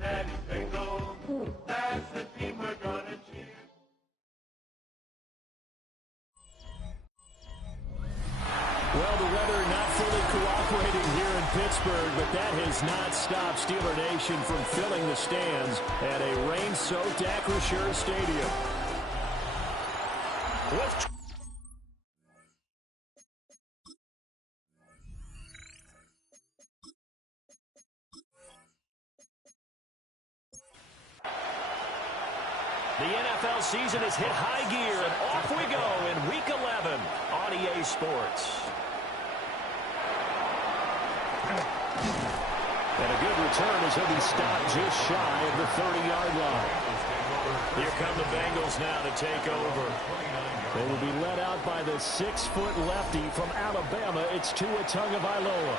Daddy's Bengals, that's the team we're gonna cheer. Well, the weather not fully cooperating here in Pittsburgh, but that has not stopped Steeler Nation from filling the stands at a rain-soaked Acrisure Stadium. The NFL season has hit high gear, and off we go in Week 11 on EA Sports. And a good return as he'll be stopped just shy of the 30-yard line. Here come the Bengals now to take over. They will be led out by the 6-foot lefty from Alabama. It's Tua Tagovailoa.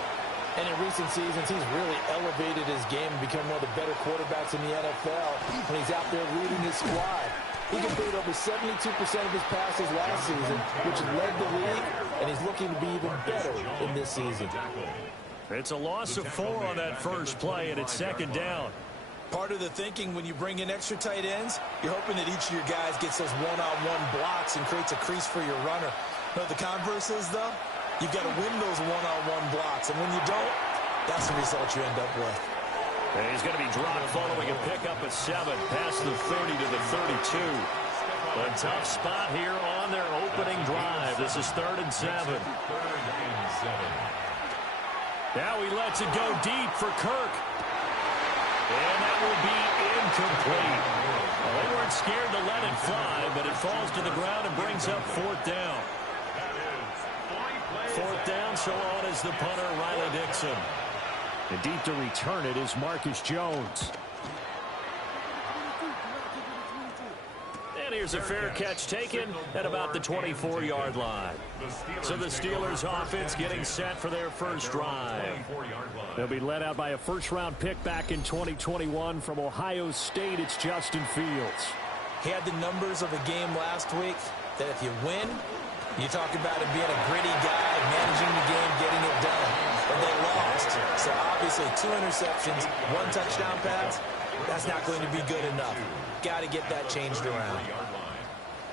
And in recent seasons, he's really elevated his game and become one of the better quarterbacks in the NFL when he's out there leading his squad. He completed over 72% of his passes last season, which led the league, and he's looking to be even better in this season. It's a loss of 4 on that first play, and it's second down. Part of the thinking when you bring in extra tight ends, you're hoping that each of your guys gets those one-on-one blocks and creates a crease for your runner. But the converse is, though, you've got to win those one-on-one blocks, and when you don't, that's the result you end up with. And he's going to be dropped following a pickup of 7 past the 30 to the 32. A tough spot here on their opening drive. This is 3rd and 7. Now he lets it go deep for Kirk. And that will be incomplete. Well, they weren't scared to let it fly, but it falls to the ground and brings up 4th down. 4th down, so on is the punter, Riley Dixon. And deep to return it is Marcus Jones. And here's a fair catch taken at about the 24-yard line. So the Steelers offense getting set for their first drive. They'll be led out by a first-round pick back in 2021 from Ohio State. It's Justin Fields. He had the numbers of a game last week that if you win, you talk about him being a gritty guy, managing the game, getting it done. But they lost. So obviously 2 interceptions, 1 touchdown pass, that's not going to be good enough. Got to get that changed around.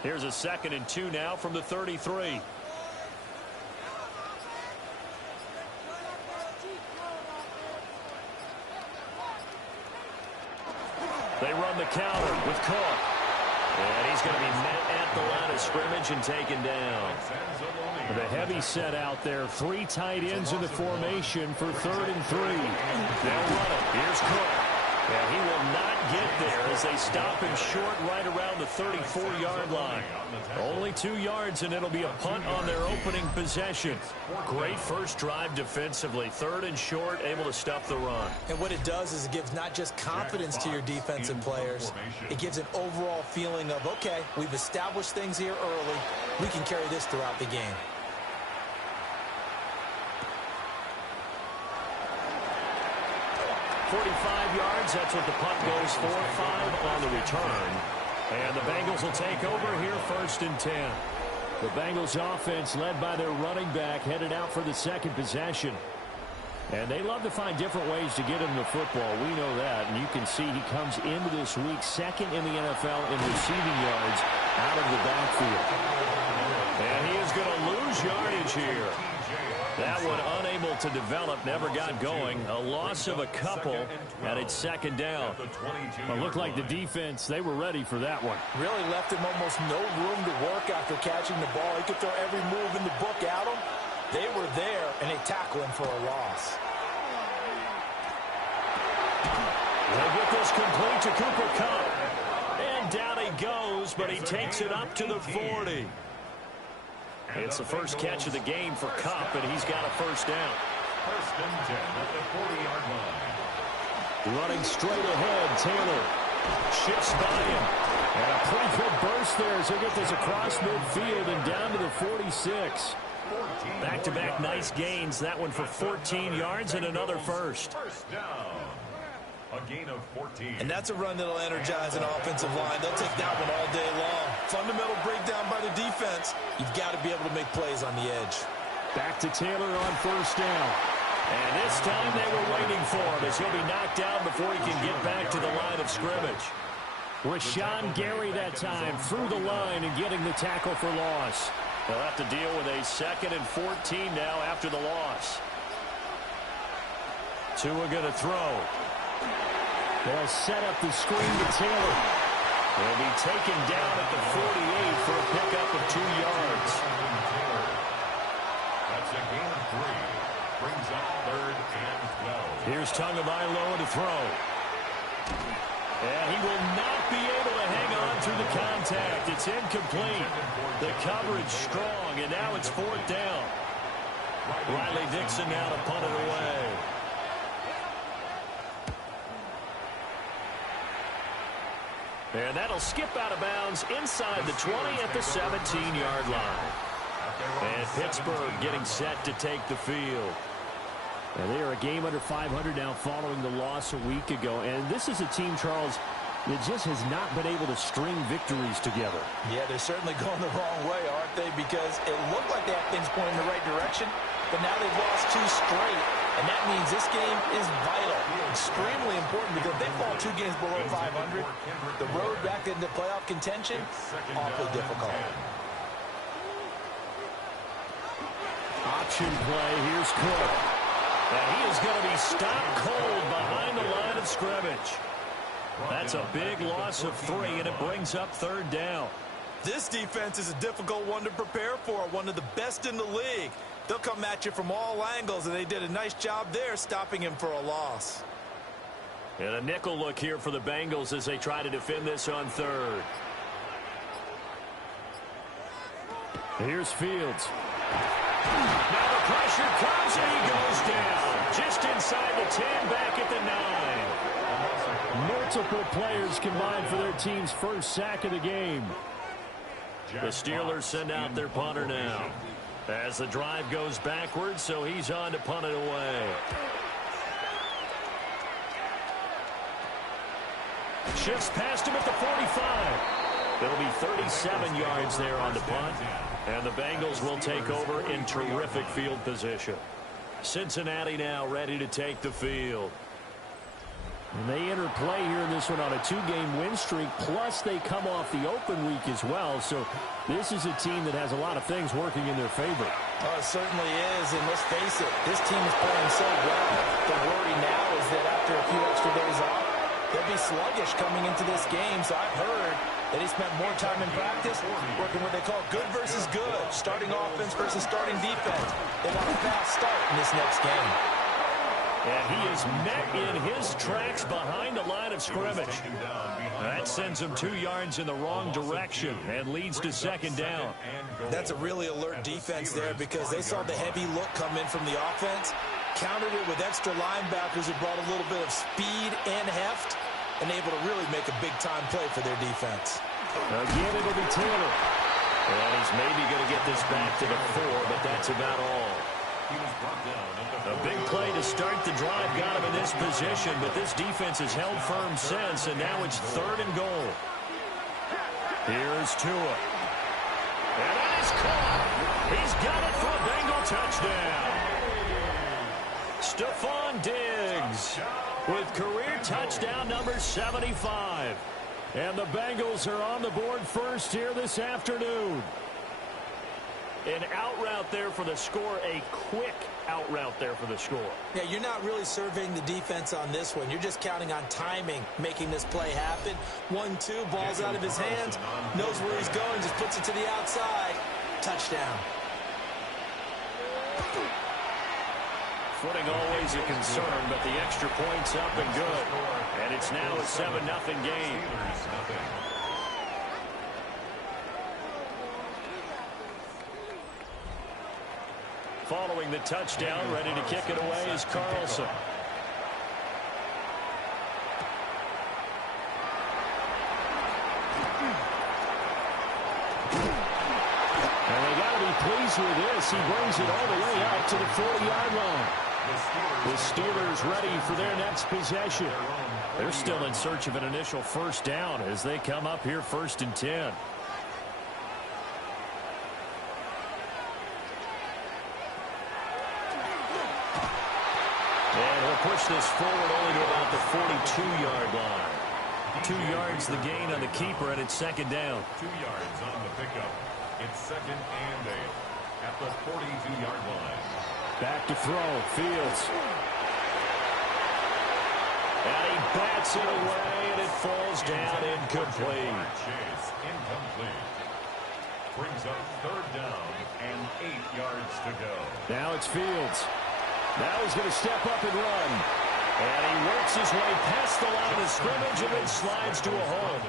Here's a 2nd and 2 now from the 33. They run the counter with Cook. And he's going to be met at the line of scrimmage and taken down. The heavy set out there. 3 tight ends in the formation for 3rd and 3. They'll run it. Here's Cook. And he will not get there as they stop him short right around the 34-yard line. Only 2 yards, and it'll be a punt on their opening possession. Great first drive defensively. 3rd and short, able to stuff the run. And what it does is it gives not just confidence to your defensive players. It gives an overall feeling of, okay, we've established things here early. We can carry this throughout the game. 45 yards, that's what the punt goes for. 5 on the return. And the Bengals will take over here 1st and 10. The Bengals offense led by their running back headed out for the 2nd possession. And they love to find different ways to get him the football. We know that. And you can see he comes into this week 2nd in the NFL in receiving yards out of the backfield. And he is going to lose yardage here. That one unable to develop, never got going. A loss of a couple, and it's 2nd down. It looked like the defense, they were ready for that one. Really left him almost no room to work after catching the ball. He could throw every move in the book at him. They were there, and they tackle him for a loss. They'll get this complete to Cooper Kupp. And down he goes, but he takes it up to the 40. It's the first catch of the game for Kupp, and he's got a 1st down. 1st and 10 at the 40-yard line. Running straight ahead, Taylor shifts by him. And a pretty good burst there as he'll get this across midfield and down to the 46. Back-to-back nice gains. That one for 14 yards and another first. 1st down. A gain of 14. And that's a run that'll energize an offensive line. They'll take that one all day long. Fundamental breakdown by the defense. You've got to be able to make plays on the edge. Back to Taylor on 1st down. And this time they were waiting for him as he'll be knocked down before he can get back to the line of scrimmage. Rashawn Gary that time through the line and getting the tackle for loss. They'll have to deal with a 2nd and 14 now after the loss. Tua going to throw. They'll set up the screen to Taylor. He'll be taken down at the 48 for a pickup of 2 yards. That's a gain of 3. Brings up 3rd and 12. Here's Tagovailoa to throw. And he will not be able to hang on through the contact. It's incomplete. The coverage strong, and now it's 4th down. Riley Dixon now to punt it away. And that'll skip out of bounds inside the 20 at the 17-yard line. And Pittsburgh getting set to take the field. And they are a game under 500 now following the loss a week ago. And this is a team, Charles, that just has not been able to string victories together. Yeah, they're certainly going the wrong way, aren't they? Because it looked like they had things pointing in the right direction, but now they've lost 2 straight. And that means this game is vital, extremely important, because if they fall 2 games below 500, the road back into playoff contention, awfully difficult. Option play, here's Cook. And he is going to be stopped cold behind the line of scrimmage. That's a big loss of 3, and it brings up 3rd down. This defense is a difficult one to prepare for, one of the best in the league. They'll come at you from all angles, and they did a nice job there stopping him for a loss. And a nickel look here for the Bengals as they try to defend this on 3rd. Here's Fields. Now the pressure comes, and he goes down. Just inside the 10, back at the 9. Multiple players combined for their team's first sack of the game. The Steelers send out their punter now. As the drive goes backwards, so he's on to punt it away. Shifts past him at the 45. It'll be 37 yards there on the punt. And the Bengals will take over in terrific field position. Cincinnati now ready to take the field. And they enter play here in this one on a 2-game win streak, plus they come off the open week as well. So this is a team that has a lot of things working in their favor. Oh, it certainly is, and let's face it, this team is playing so well. The worry now is that after a few extra days off, they'll be sluggish coming into this game. So I've heard that he spent more time in practice working what they call good versus good, starting offense versus starting defense. They want a fast start in this next game. And he is met in his tracks behind the line of scrimmage. That sends him 2 yards in the wrong direction and leads to 2nd down. That's a really alert defense there because they saw the heavy look come in from the offense, countered it with extra linebackers who brought a little bit of speed and heft, and able to really make a big-time play for their defense. Again, it'll be Taylor. And he's maybe going to get this back to the 4, but that's about all. A big play to start the drive got him in this position, but this defense has held firm since, and now it's 3rd and goal. Here's Tua. And that is caught. He's got it for a Bengal touchdown. Stephon Diggs with career touchdown number 75. And the Bengals are on the board first here this afternoon. An out route there for the score, a quick out route there for the score. Yeah, you're not really surveying the defense on this one. You're just counting on timing, making this play happen. 1-2, ball's out of his hands, knows where he's going, just puts it to the outside. Touchdown. Footing always a concern, but the extra point's up and good. And it's now a 7-0 game. Following the touchdown, ready to kick it away is Carlson. And they got to be pleased with this. He brings it all the way out to the 40-yard line. The Steelers ready for their next possession. They're still in search of an initial first down as they come up here 1st and 10. push this forward only to about the 42-yard line. 2 yards the gain on the keeper, and it's second down. 2 yards on the pickup. It's second and 8 at the 42-yard line. Back to throw. Fields. And he bats it away, and it falls down incomplete. Chase incomplete. Brings up third down and 8 yards to go. Now it's Fields. Now he's going to step up and run. And he works his way past the line of scrimmage and then slides to a hole.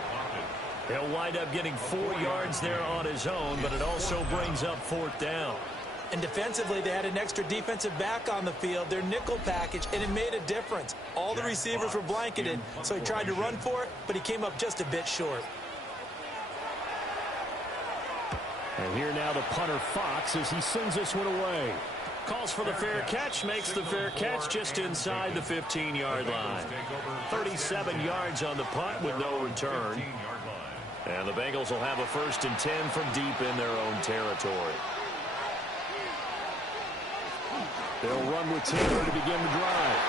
He'll wind up getting 4 yards there on his own, but it also brings up fourth down. And defensively, they had an extra defensive back on the field, their nickel package, and it made a difference. All the receivers were blanketed, so he tried to run for it, but he came up just a bit short. And here now the punter Fox as he sends this one away. Calls for the fair catch, makes the fair catch just inside the 15-yard line. 37 yards on the punt with no return. And the Bengals will have a 1st and 10 from deep in their own territory. They'll run with Taylor to begin the drive.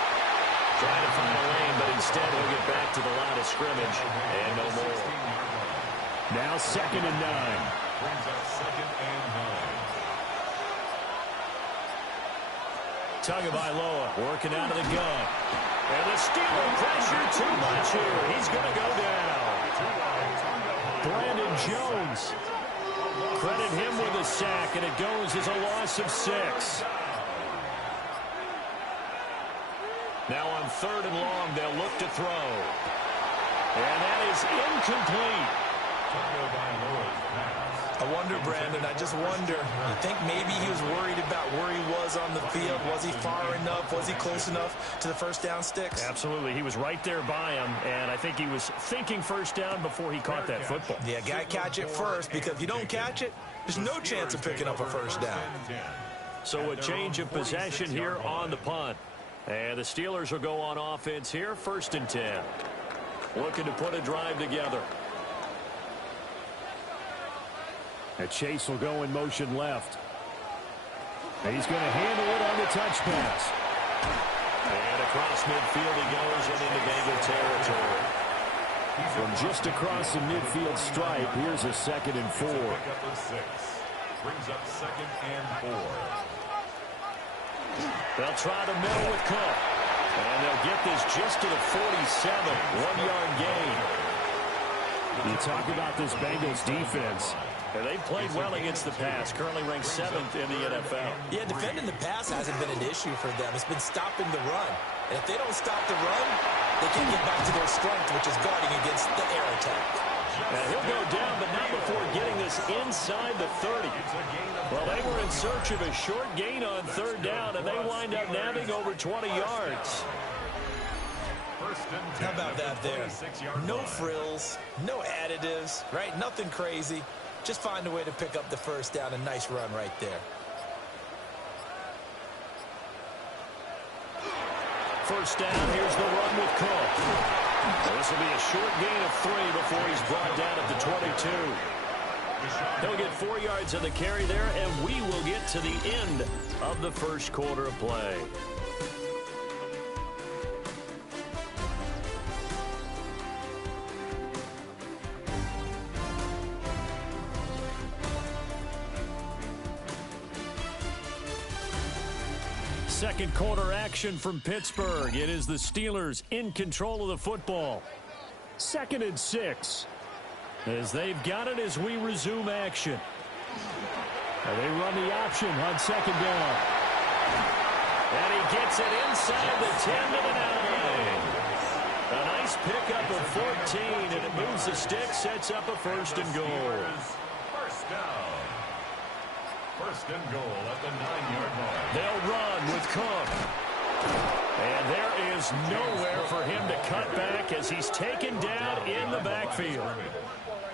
Trying to find a lane, but instead he'll get back to the line of scrimmage and no more. Now 2nd and 9. Brings up second and 9. Tagovailoa working out of the gun. And the Steeler pressure too much here. He's going to go down. Brandon Jones. Credit him with a sack, and it goes as a loss of 6. Now on 3rd and long, they'll look to throw. And that is incomplete. I wonder, Brandon, I just wonder, you think maybe he was worried about where he was on the field? Was he far enough? Was he close enough to the first down sticks? Absolutely. He was right there by him, and I think he was thinking first down before he caught that football. Yeah, got to catch it first, because if you don't catch it, there's no chance of picking up a first down. So a change of possession here on the punt. And the Steelers will go on offense here, 1st and 10. Looking to put a drive together. And Chase will go in motion left. And he's going to handle it on the touch pass. And across midfield he goes and into Bengal territory. From just across the midfield stripe, here's a 2nd and 4. Brings up 2nd and 4. They'll try the middle with Cook. And they'll get this just to the 47. 1-yard gain. You talk about this Bengals defense. And they've played well against the pass. Currently ranked 7th in the NFL. Yeah, defending the pass hasn't been an issue for them. It's been stopping the run. And if they don't stop the run, they can get back to their strength, which is guarding against the air attack. And he'll go down, but not before getting this inside the 30. Well, they were in search of a short gain on 3rd down, and they wind up nabbing over 20 yards. How about that there? No frills, no additives, right? Nothing crazy. Just find a way to pick up the first down. A nice run right there. 1st down, here's the run with Cook. This will be a short gain of 3 before he's brought down at the 22. He'll get 4 yards on the carry there, and we will get to the end of the 1st quarter of play. Second quarter action from Pittsburgh. It is the Steelers in control of the football. 2nd and 6. As they've got it as we resume action. And they run the option on 2nd down. And he gets it inside the 10 to the 9. A nice pickup of 14, and it moves the stick, sets up a 1st and goal. 1st down. 1st and goal at the 9-yard line. They'll run with Cook. And there is nowhere for him to cut back as he's taken down in the backfield.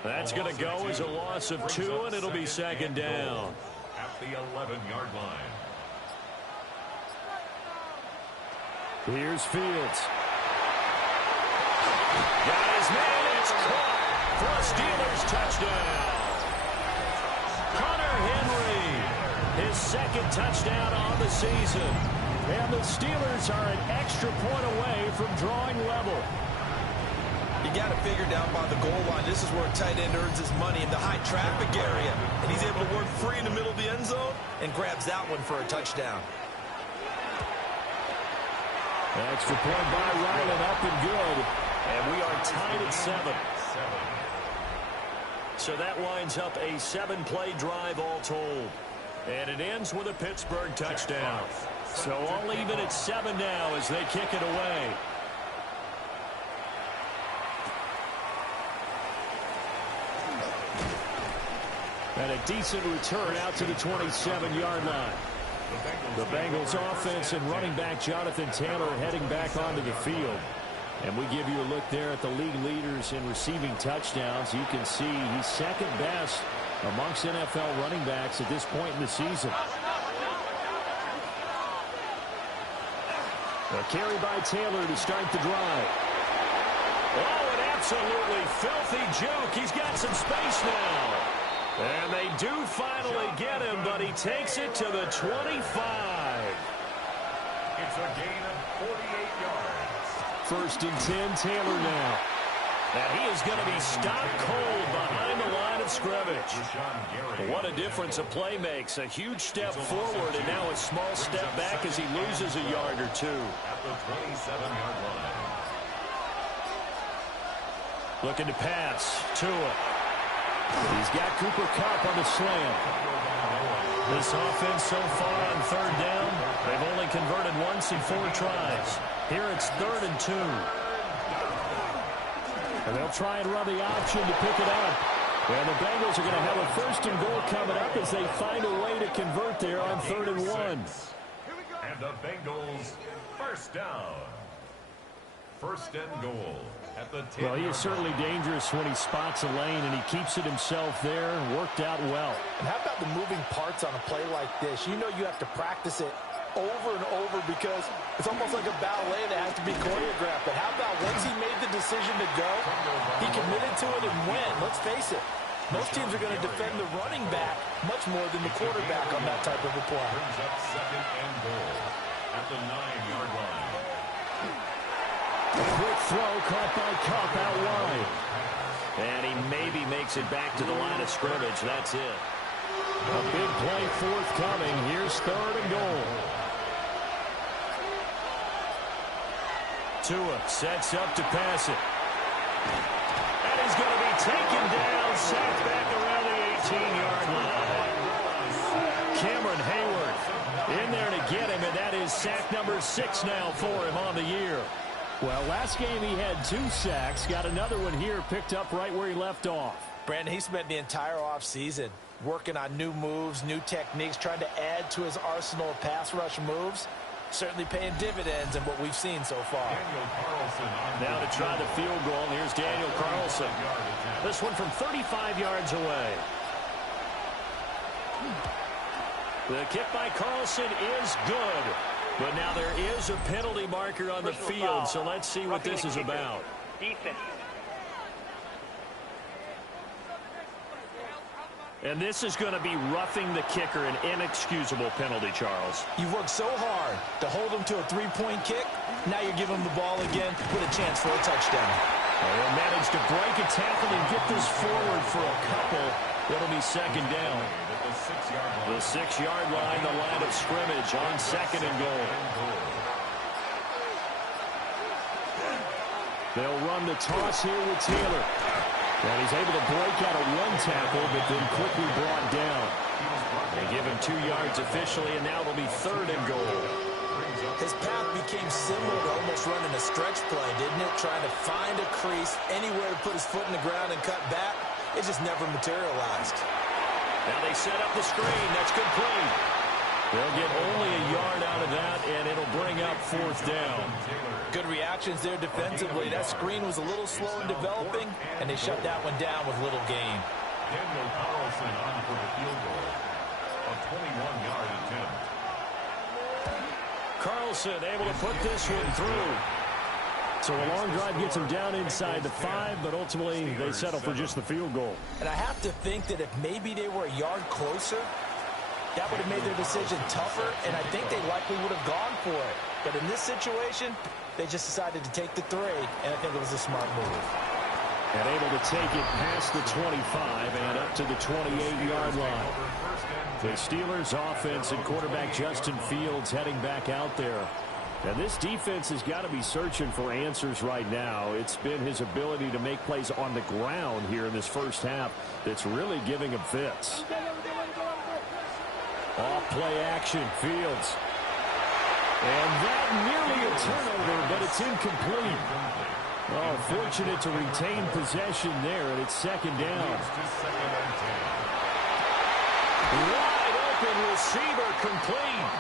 That's going to go as a loss of 2, and it'll be 2nd down. At the 11-yard line. Here's Fields. Got his man, it's caught for a Steelers touchdown. Hunter Henry, his 2nd touchdown on the season. And the Steelers are an extra point away from drawing level. You got to figure down by the goal line. This is where a tight end earns his money in the high traffic area. And he's able to work free in the middle of the end zone and grabs that one for a touchdown. Extra point by Ryland, up and good. And we are tied at 7. So that winds up a 7-play drive all told. And it ends with a Pittsburgh touchdown. So all even at 7 now as they kick it away. And a decent return out to the 27-yard line. The Bengals offense and running back Jonathan Taylor heading back onto the field. And we give you a look there at the league leaders in receiving touchdowns. You can see he's second best amongst NFL running backs at this point in the season. A carry by Taylor to start the drive. Oh, an absolutely filthy juke. He's got some space now. And they do finally get him, but he takes it to the 25. It's a gain of 48 yards. First and 10, Taylor now. And he is going to be stopped cold behind the line of scrimmage. What a difference a play makes. A huge step forward and now a small step back as he loses a yard or two. At the 27-yard line. Looking to pass. Tua. He's got Cooper Kupp on the slam. This offense so far on third down, they've only converted once in 4 tries. Here it's 3rd and 2. And they'll try and run the option to pick it up. And the Bengals are going to have a 1st and goal coming up as they find a way to convert there on 3rd and 1. And the Bengals first down. 1st and goal. Well, he is certainly dangerous when he spots a lane, and he keeps it himself there and worked out well. And how about the moving parts on a play like this? You know you have to practice it over and over because it's almost like a ballet that has to be choreographed. But how about once he made the decision to go, he committed to it and went. Let's face it, most teams are going to defend the running back much more than the quarterback on that type of a play. Brings up 2nd and goal at the 9-yard line. Quick throw caught by Kupp out wide. And he maybe makes it back to the line of scrimmage. That's it. A big play forthcoming. Here's 3rd and goal. Tua sets up to pass it. And he's going to be taken down, sacked back around the 18-yard line. Cameron Hayward in there to get him, and that is sack number 6 now for him on the year. Well, last game he had 2 sacks. Got another one here picked up right where he left off. Brandon, he spent the entire offseason working on new moves, new techniques, trying to add to his arsenal of pass rush moves. Certainly paying dividends in what we've seen so far. Now to try the field goal. Here's Daniel Carlson. This one from 35 yards away. The kick by Carlson is good. But now there is a penalty marker on the field, so let's see what this is about. And this is going to be roughing the kicker, an inexcusable penalty, Charles. You've worked so hard to hold him to a 3-point kick. Now you're giving him the ball again with a chance for a touchdown. They'll manage to break a tackle and get this forward for a couple. It'll be 2nd down. The 6-yard line, the line of scrimmage on 2nd and goal. They'll run the toss here with Taylor. And he's able to break out of 1 tackle, but then quickly brought down. They give him 2 yards officially, and now it'll be 3rd and goal. His path became similar to almost running a stretch play, didn't it? Trying to find a crease, anywhere to put his foot in the ground and cut back. It just never materialized. Now they set up the screen. That's complete. They'll get only a yard out of that, and it'll bring up 4th down. Good reactions there defensively. That screen was a little slow in developing, and they shut that one down with little gain. Daniel Carlson on for the field goal. A 21-yard attempt. Carlson able to put this one through. So a long drive gets them down inside the 5, but ultimately they settle for just the field goal. And I have to think that if maybe they were a yard closer, that would have made their decision tougher, and I think they likely likely would have gone for it. But in this situation, they just decided to take the 3, and I think it was a smart move. And able to take it past the 25 and up to the 28-yard line. The Steelers offense and quarterback Justin Fields heading back out there. And this defense has got to be searching for answers right now. It's been his ability to make plays on the ground here in this first half that's really giving him fits. Off play action, Fields. And that nearly a turnover, but it's incomplete. Oh, fortunate to retain possession there, and it's second down. Wide open receiver complete.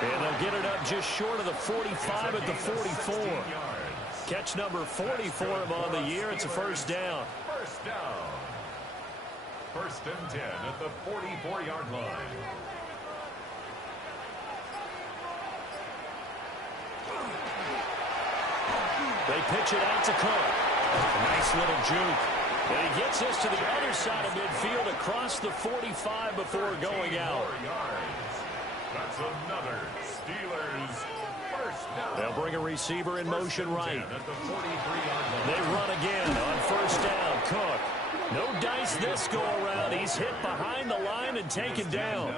And they'll get it up just short of the 45 at the 44. Catch number 40 for him on the year. It's a first down. First down. 1st and 10 at the 44-yard line. They pitch it out to Cook. Nice little juke. And he gets this to the other side of midfield across the 45 before going out. That's another Steelers first down. They'll bring a receiver in motion right. At the 43-yard line. They run again on first down. Cook. No dice this go-around. He's hit behind the line and taken down.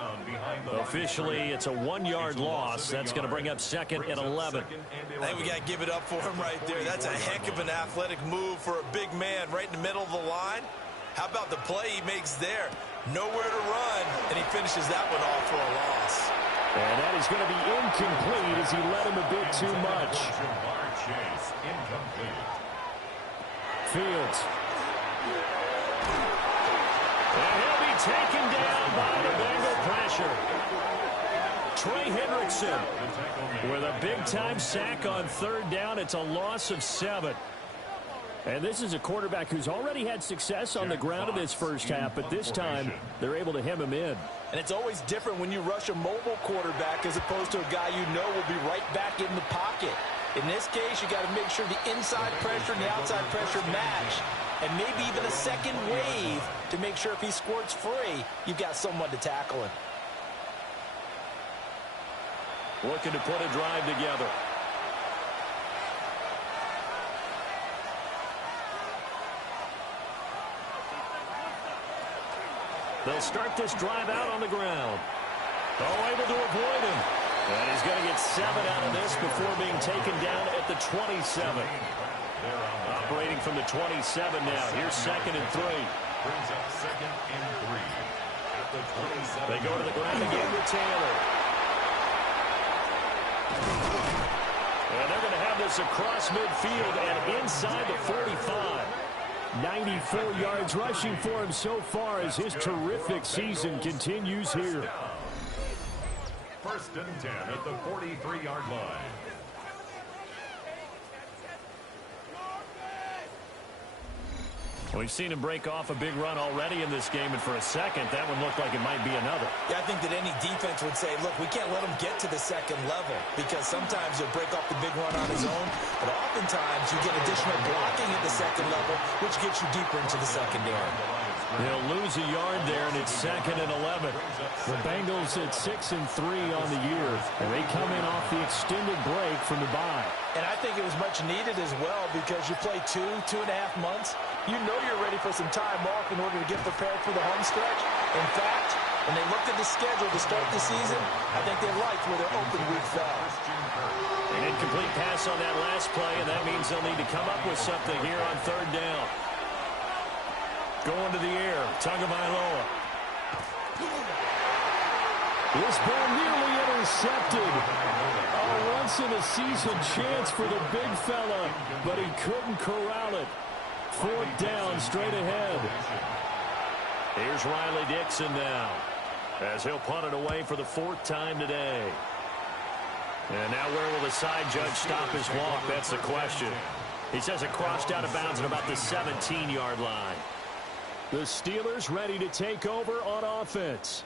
Officially, it's a 1-yard loss. That's going to bring up 2nd and 11. I think we got to give it up for him right there. That's a heck of an athletic move for a big man right in the middle of the line. How about the play he makes there? Nowhere to run, and he finishes that one off for a loss. And that is going to be incomplete as he led him a bit too much. Fields. And he'll be taken down by the Bengal pressure. Trey Hendrickson with a big-time sack on 3rd down. It's a loss of 7. And this is a quarterback who's already had success on the ground in this first half, but this time they're able to hem him in. And it's always different when you rush a mobile quarterback as opposed to a guy you know will be right back in the pocket. In this case, you got to make sure the inside pressure and the outside pressure match, and maybe even a second wave to make sure if he squirts free, you've got someone to tackle him. Looking to put a drive together. They'll start this drive out on the ground. Oh, able to avoid him. And he's going to get 7 out of this before being taken down at the 27. Operating from the 27 now. Here's 2nd and 3. Brings up 2nd and 3 at the 27. They go to the ground again with Taylor. And they're going to have this across midfield and inside the 45. 94 yards rushing for him so far as his terrific season continues here. 1st and 10 at the 43-yard line. We've seen him break off a big run already in this game, and for a second, that one looked like it might be another. Yeah, I think that any defense would say, look, we can't let him get to the second level because sometimes he'll break off the big run on his own, but oftentimes you get additional blocking at the second level, which gets you deeper into the secondary. They'll lose a yard there, and it's 2nd and 11. The Bengals at 6 and 3 on the year, and they come in off the extended break from the bye. And I think it was much needed as well because you play 2.5 months. You know you're ready for some time off in order to get prepared for the home stretch. In fact, when they looked at the schedule to start the season, I think they liked where their open week fell. An incomplete pass on that last play, and that means they'll need to come up with something here on 3rd down. Going to the air, Tagovailoa. This ball nearly intercepted. A once-in-a-season chance for the big fella, but he couldn't corral it. 4th down, straight ahead. Here's Riley Dixon now, as he'll punt it away for the 4th time today. And now where will the side judge stop his walk? That's the question. He says it crossed out of bounds at about the 17-yard line. The Steelers ready to take over on offense.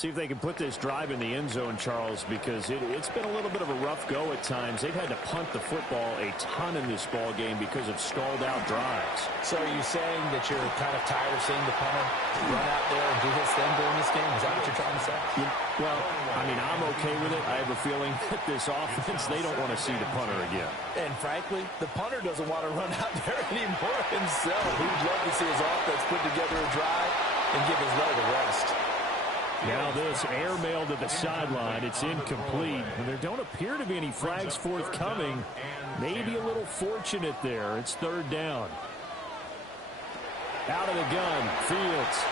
See if they can put this drive in the end zone, Charles, because it's been a little bit of a rough go at times. They've had to punt the football a ton in this ball game because of stalled-out drives. So are you saying that you're kind of tired of seeing the punter run out there and do his thing during this game? Is that what you're trying to say? Well, I mean, I'm okay with it. I have a feeling that this offense, they don't want to see the punter again. And frankly, the punter doesn't want to run out there anymore himself. He'd love to see his offense put together a drive and give his leg a rest. Now this airmail to the sideline. It's incomplete. And there don't appear to be any flags forthcoming. Maybe a little fortunate there. It's third down. Out of the gun. Fields.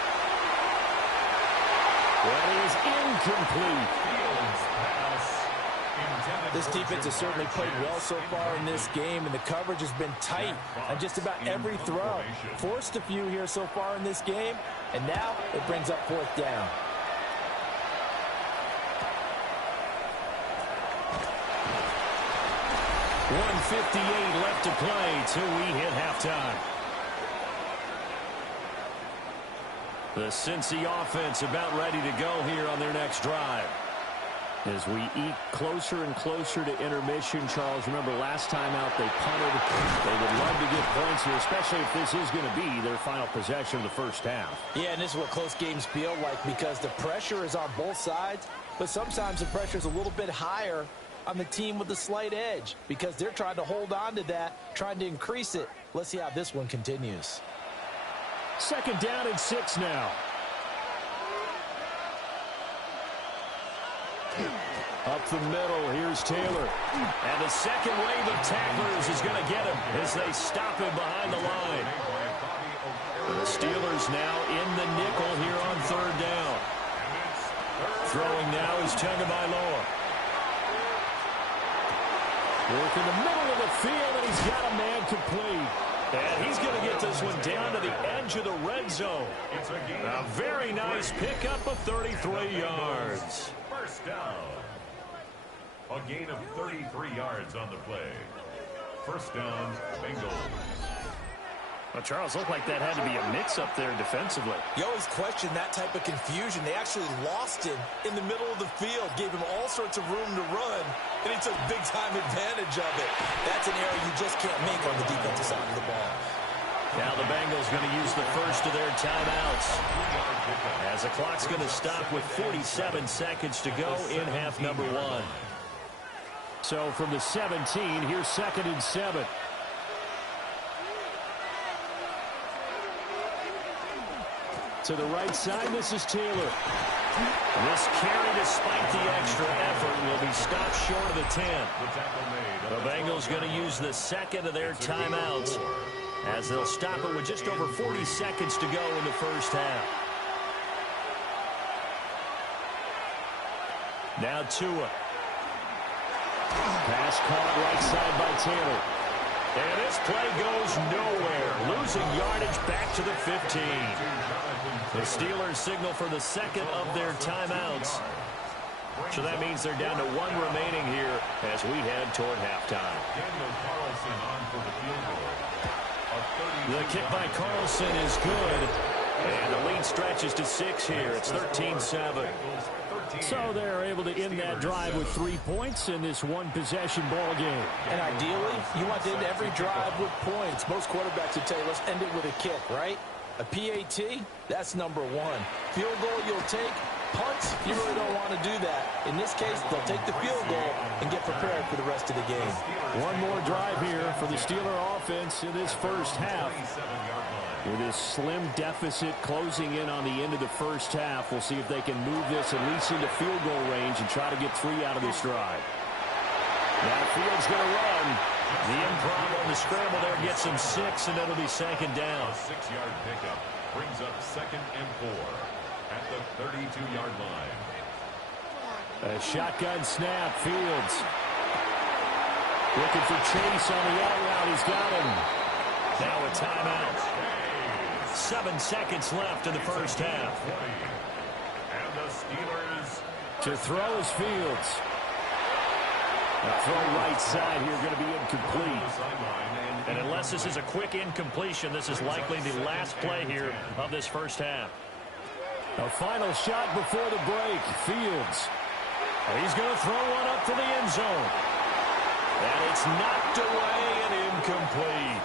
That is incomplete. This defense has certainly played well so far in this game, and the coverage has been tight on just about every throw. Forced a few here so far in this game, and now it brings up fourth down. 1:58 left to play till we hit halftime. The Cincy offense about ready to go here on their next drive. As we eat closer and closer to intermission, Charles, remember last time out they punted. They would love to get points here, especially if this is going to be their final possession of the first half. Yeah, and this is what close games feel like because the pressure is on both sides, but sometimes the pressure is a little bit higher on the team with the slight edge because they're trying to hold on to that, trying to increase it. Let's see how this one continues. Second down and 6 now. Up the middle, here's Taylor. And the second wave of tacklers is going to get him as they stop him behind the line. The Steelers now in the nickel here on third down. Throwing now is Tagovailoa. Working the middle of the field, and he's got a man complete. And he's going to get this one down to the edge of the red zone. A very nice pickup of 33 yards. First down. A gain of 33 yards on the play. First down, Bengals. Well, Charles, looked like that had to be a mix-up there defensively. You always question that type of confusion. They actually lost him in the middle of the field, gave him all sorts of room to run, and he took big-time advantage of it. That's an error you just can't make on the defensive side of the ball. Now the Bengals going to use the first of their timeouts. As the clock's going to stop with 47 seconds to go in half number 1. So from the 17, here's second and 7. To the right side, this is Taylor. This carry, despite the extra effort, will be stopped short of the 10. The Bengals going to use the second of their timeouts as they'll stop it with just over 40 seconds to go in the first half. Now Tua. Pass caught right side by Taylor. And this play goes nowhere. Losing yardage back to the 15. The Steelers signal for the second of their timeouts. So that means they're down to 1 remaining here as we head toward halftime. The kick by Carlson is good. And the lead stretches to 6 here. It's 13-7. So they're able to end that drive with 3 points in this one-possession ball game. And ideally, you want to end every drive with points. Most quarterbacks would tell you, let's end it with a kick, right? A PAT, that's number 1. Field goal you'll take. Punts, you really don't want to do that. In this case, they'll take the field goal and get prepared for the rest of the game. One more drive here for the Steeler offense in this first half. With this slim deficit closing in on the end of the first half, we'll see if they can move this at least into field goal range and try to get 3 out of this drive. Now Fields going to run. The improv on the scramble there gets him 6, and it'll be second down. A 6-yard pickup brings up second and 4 at the 32-yard line. A shotgun snap. Fields looking for Chase on the out route. He's got him. Now a timeout. 7 seconds left in the first half. And the Steelers to throw is Fields. A throw right side here going to be incomplete. And unless this is a quick incompletion, this is likely the last play here of this first half. A final shot before the break. Fields. He's going to throw one up to the end zone. And it's knocked away and incomplete.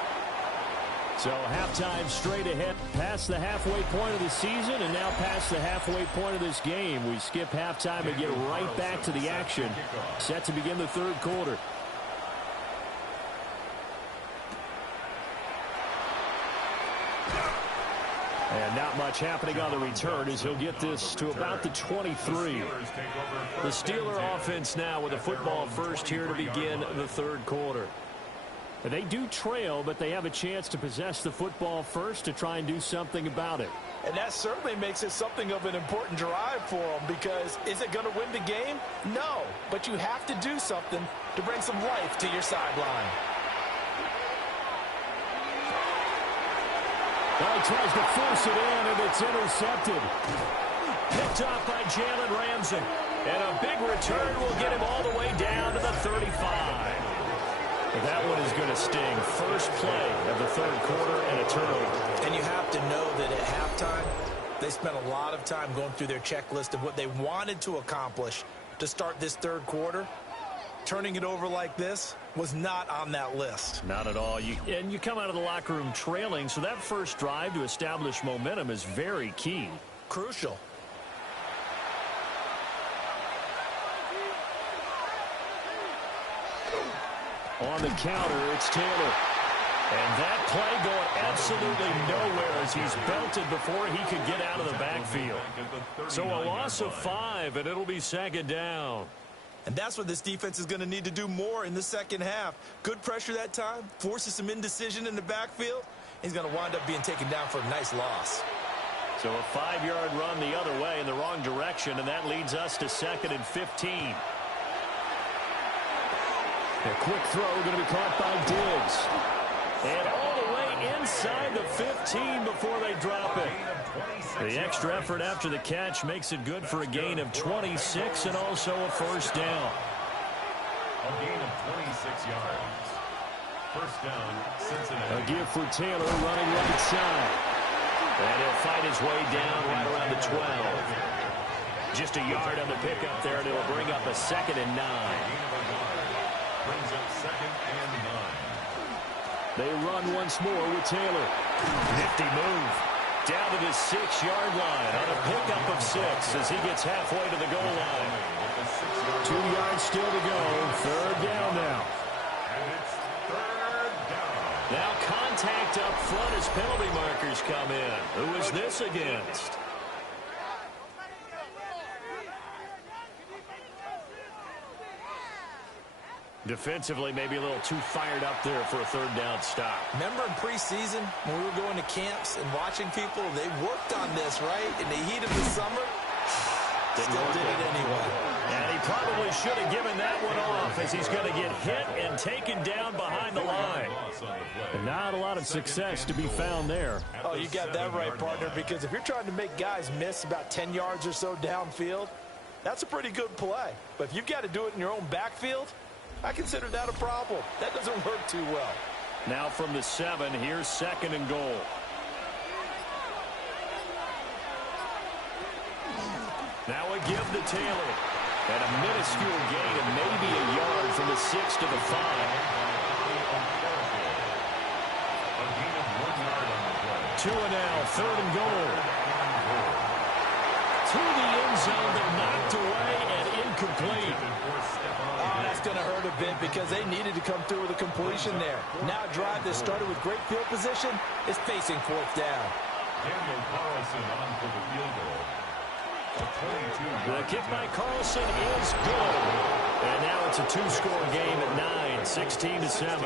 So halftime straight ahead, past the halfway point of the season and now past the halfway point of this game. We skip halftime and get right back to the action. Set to begin the third quarter. And not much happening on the return as he'll get this to about the 23. The Steeler offense now with a football first here to begin the third quarter. They do trail, but they have a chance to possess the football first to try and do something about it. And that certainly makes it something of an important drive for them, because is it going to win the game? No, but you have to do something to bring some life to your sideline. Well, he tries to force it in, and it's intercepted. Picked off by Jalen Ramsey. And a big return will get him all the way down to the 35. But that one is going to sting. First play of the third quarter and a turnover. And you have to know that at halftime, they spent a lot of time going through their checklist of what they wanted to accomplish to start this third quarter. Turning it over like this was not on that list. Not at all. And you come out of the locker room trailing, so that first drive to establish momentum is very key. Crucial. On the counter, it's Taylor. And that play going absolutely nowhere as he's belted before he could get out of the backfield. So a loss of 5, and it'll be second down. And that's what this defense is going to need to do more in the second half. Good pressure that time, forces some indecision in the backfield. He's going to wind up being taken down for a nice loss. So a 5-yard run the other way in the wrong direction, and that leads us to 2nd and 15. A quick throw going to be caught by Diggs. And all the way inside the 15 before they drop it. The extra effort after the catch makes it good for a gain of 26 and also a first down. A gain of 26 yards. First down, Cincinnati. A give for Taylor running right side. And he'll fight his way down right around the 12. Just a yard on the pickup there, and it'll bring up a 2nd and 9. Brings up 2nd and 9. They run once more with Taylor. Nifty move. Down to the 6-yard line on a pickup of 6 as he gets halfway to the goal line. 2 yards still to go. Third down now. And it's third down. Now contact up front as penalty markers come in. Who is this against? Defensively, maybe a little too fired up there for a third down stop. Remember in preseason when we were going to camps and watching people, they worked on this, right? In the heat of the summer, still did it anyway. And he probably should have given that one off as he's going to get hit and taken down behind the line. And not a lot of success to be found there. Oh, you got that right, partner, because if you're trying to make guys miss about 10 yards or so downfield, that's a pretty good play. But if you've got to do it in your own backfield, I consider that a problem. That doesn't work too well. Now from the 7, here's 2nd and goal. Now a give to Taylor. And a minuscule gain of maybe a yard from the 6 to the 5. A gain of 1 yard on the play. 2 and now, 3rd and goal. To the end zone, but knocked away and incomplete. Oh, that's going to hurt a bit because they needed to come through with a completion there. Now a drive that started with great field position is facing 4th down. Daniel Carlson on for the field goal. The kick by Carlson is good. And now it's a 2-score game at 9, 16-7.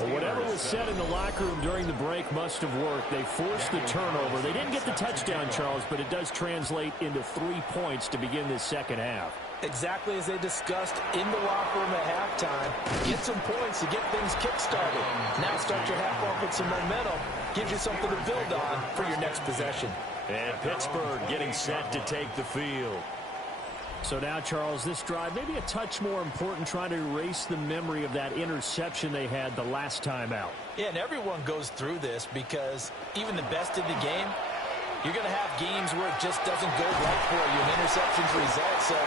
Well, whatever was said in the locker room during the break must have worked. They forced the turnover. They didn't get the touchdown, Charles, but it does translate into 3 points to begin this second half. Exactly as they discussed in the locker room at halftime. Get some points to get things kick-started. Now start your half off with some momentum. Gives you something to build on for your next possession. And Pittsburgh getting set to take the field. So now, Charles, this drive maybe a touch more important, trying to erase the memory of that interception they had the last time out. Yeah, and everyone goes through this because even the best in the game, You're going to have games where it just doesn't go right for you, and interceptions result. So,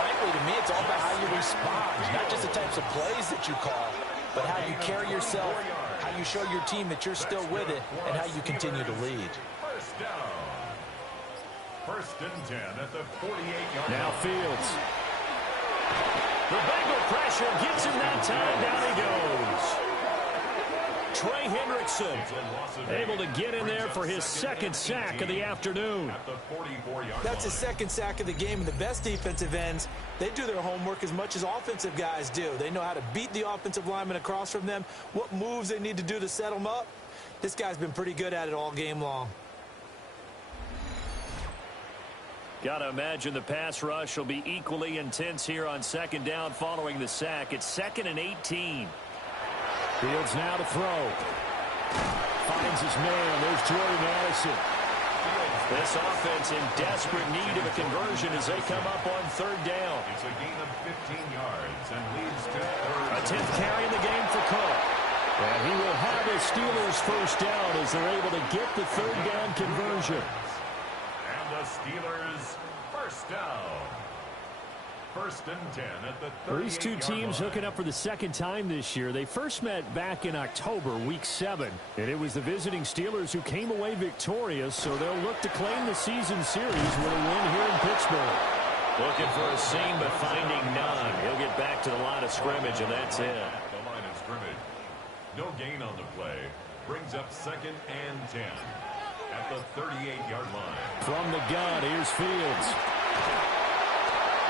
frankly, to me, it's all about how you respond. Not just the types of plays that you call, but how you carry yourself, how you show your team that you're still with it, and how you continue to lead. First down. First and 10 at the 48-yard line. Now Fields. The Bengal pressure gets him that time. Down he goes. Trey Hendrickson able to get in there for his second sack of the afternoon. That's his second sack of the game, and the best defensive ends, they do their homework as much as offensive guys do. They know how to beat the offensive lineman across from them, what moves they need to do to set them up. This guy's been pretty good at it all game long. Got to imagine the pass rush will be equally intense here on second down following the sack. It's 2nd and 18. Fields now to throw. Finds his man. There's Jordan Addison. This offense in desperate need of a conversion as they come up on third down. It's a gain of 15 yards and leads to third. A 10th carry in the game for Cook. And he will have his Steelers first down as they're able to get the third down conversion. And the Steelers first down. First and 10 at the 38-yard line. These two teams hooking up for the second time this year. They first met back in October, Week 7. And it was the visiting Steelers who came away victorious, so they'll look to claim the season series with a win here in Pittsburgh. Looking for a seam, but finding none. He'll get back to the line of scrimmage, and that's it. The line of scrimmage. No gain on the play. Brings up 2nd and 10 at the 38-yard line. From the gun, here's Fields.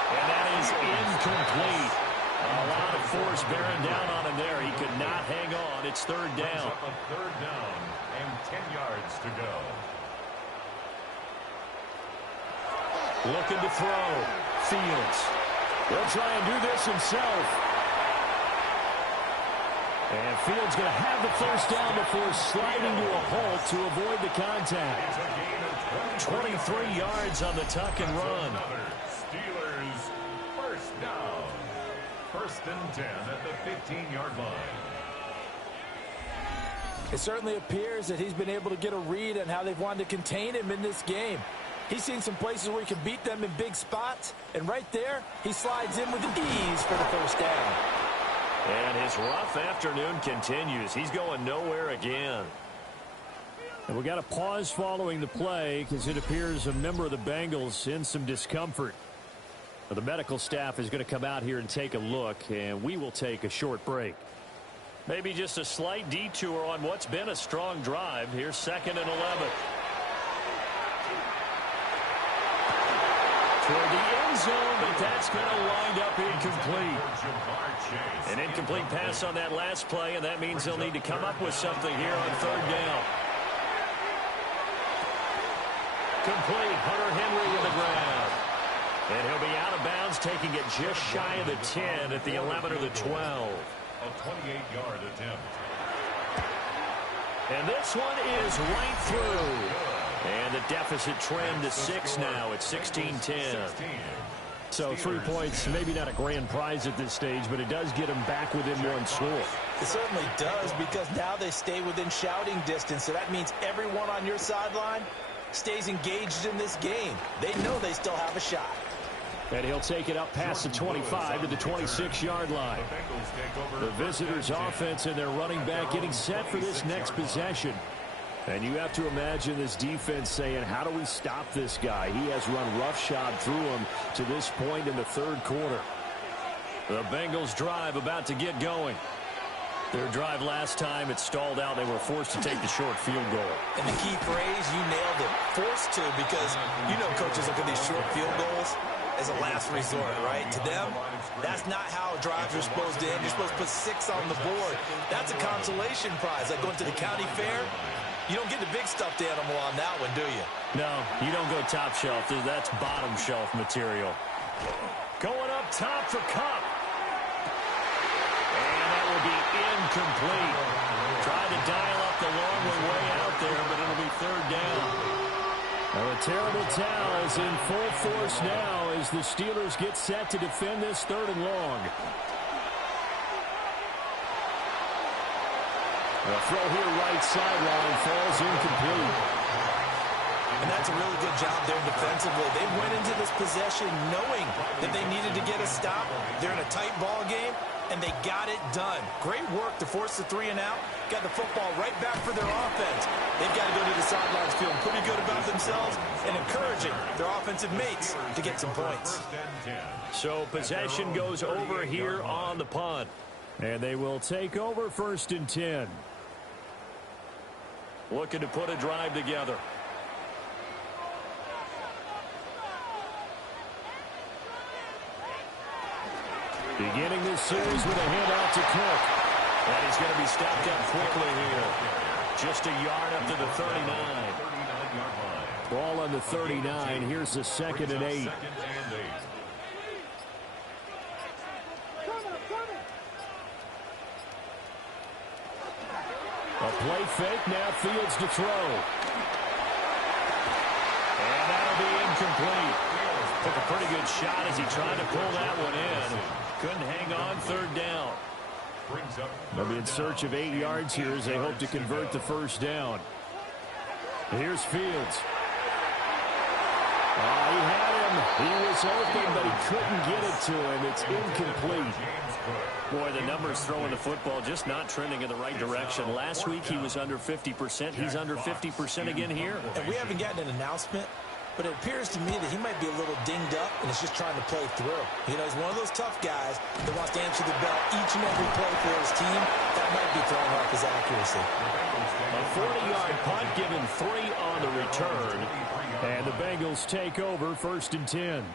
And that is incomplete. A lot of force bearing down on him there. He could not hang on. It's third down. Up a third down and 10 yards to go. Looking to throw. Fields. He'll try and do this himself. And Fields going to have the first down before sliding to a halt to avoid the contact. 23 yards on the tuck and run. Steelers first down. First and 10 at the 15-yard line. It certainly appears that he's been able to get a read on how they've wanted to contain him in this game. He's seen some places where he can beat them in big spots, and right there, he slides in with ease for the first down. And his rough afternoon continues. He's going nowhere again. And we got a pause following the play because it appears a member of the Bengals in some discomfort. The medical staff is going to come out here and take a look, and we will take a short break. Maybe just a slight detour on what's been a strong drive. Here's 2nd and 11. Toward the end zone, but that's going to wind up incomplete. An incomplete pass on that last play, and that means they'll need to come up with something here on third down. Complete. Hunter Henry with the grab. And he'll be out of bounds, taking it just shy of the 10 at the 11 or the 12. A 28-yard attempt. And this one is right through. And the deficit trend to 6 now at 16-10. So 3 points, maybe not a grand prize at this stage, but it does get them back within one score. It certainly does, because now they stay within shouting distance. So that means everyone on your sideline stays engaged in this game. They know they still have a shot. And he'll take it up past the 25 to the 26-yard line. The visitors' offense and their running back getting set for this next possession. And you have to imagine this defense saying, how do we stop this guy? He has run roughshod through him to this point in the third quarter. The Bengals drive about to get going. Their drive last time, it stalled out. They were forced to take the short field goal. And the key phrase, you nailed it, forced to, because you know coaches look at these short field goals as a last resort, right? To them, that's not how drives are supposed to end. You're supposed to put 6 on the board. That's a consolation prize. Like going to the county fair, you don't get the big stuffed animal on that one, do you? No, you don't go top shelf. That's bottom shelf material. Going up top for Cup. And that will be incomplete. Tried to dial up the long way out there, but it'll be third down. Well, a terrible towel is in full force now as the Steelers get set to defend this third and long. The throw here right sideline falls incomplete. And that's a really good job there defensively. They went into this possession knowing that they needed to get a stop. They're in a tight ball game, and they got it done. Great work to force the 3 and out. Got the football right back for their offense. They've got to go to the sidelines feeling pretty good about themselves and encouraging their offensive mates to get some points. So possession goes over here on the punt. And they will take over 1st and 10. Looking to put a drive together. Beginning this series with a handout to Cook. And he's going to be stopped up quickly here. Just a yard up to the 39. Ball on the 39. Here's the 2nd and 8. A play fake, now Fields to throw. And that'll be incomplete. Took a pretty good shot as he tried to pull that one in. Couldn't hang on, 3rd down. They'll be in search of 8 yards here as they hope to convert the 1st down. Here's Fields. He had him. He was open, but he couldn't get it to him. It's incomplete. Boy, the numbers throwing the football just not trending in the right direction. Last week he was under 50%. He's under 50% again here. And we haven't gotten an announcement, but it appears to me that he might be a little dinged up and is just trying to play through. You know, he's one of those tough guys that wants to answer the bell each and every play for his team. That might be throwing off his accuracy. A 40-yard punt given 3 on the return. And the Bengals take over 1st and 10.